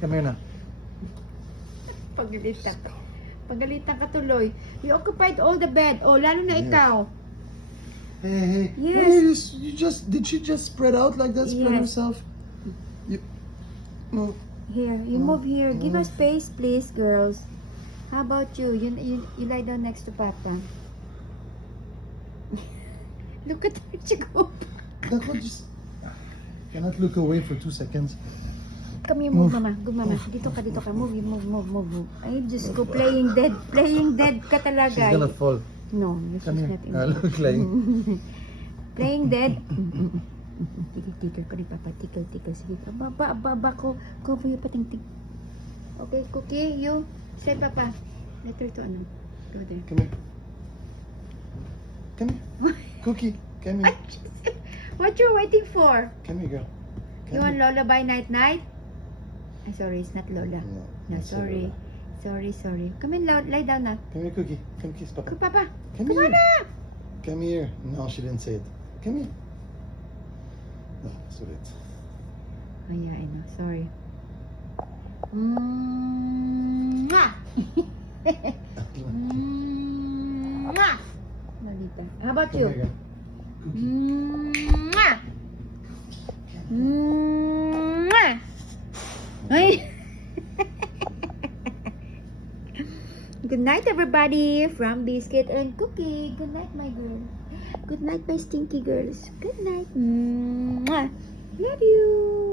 Come here na. Pagalitan ka. Pagalitan ka tuloy. You occupied all the bed. Oh, lalo na ikaw. Hey. Yes. Wait, did she just spread out like that? Spread Yes. herself? No. Here, you move here. Give us space, please, girls. How about you? You lie down next to Papa. Look at her, she go. Dako, just... Cannot look away for 2 seconds. Come here, move, Mama. Go, Mama. Dito ka. Move. Ay, just go. Playing dead. Playing dead ka talaga. She's gonna fall. No, she's Come here. not in Look like... Playing dead. Tickle ko ni Papa. Tickle. Sige. Baba ko. Cover yung patingting. Okay, Cookie, you. Say Papa. Let her to ano. Go there. Come here. Come here. Cookie, come here. What you waiting for? Come here, girl. You want lullaby night? Ay, sorry, it's not Lola. No, No, it's not sorry. Sorry. Come in, lie down na. Come here, Cookie. Come kiss Papa. Go, Papa. Come Come on here. na. Come here. No, she didn't say it. Come here. No, that's what it. Oh, yeah, I know. Sorry. Mwah! Mwah! Lolita. How about Come you? here, girl. Cookie. Mwah! Mwah! Ay! Good night, everybody, from Biscuit and Cookie. Good night, my girl. Good night, my stinky girls. Good night. Mwah! Love you.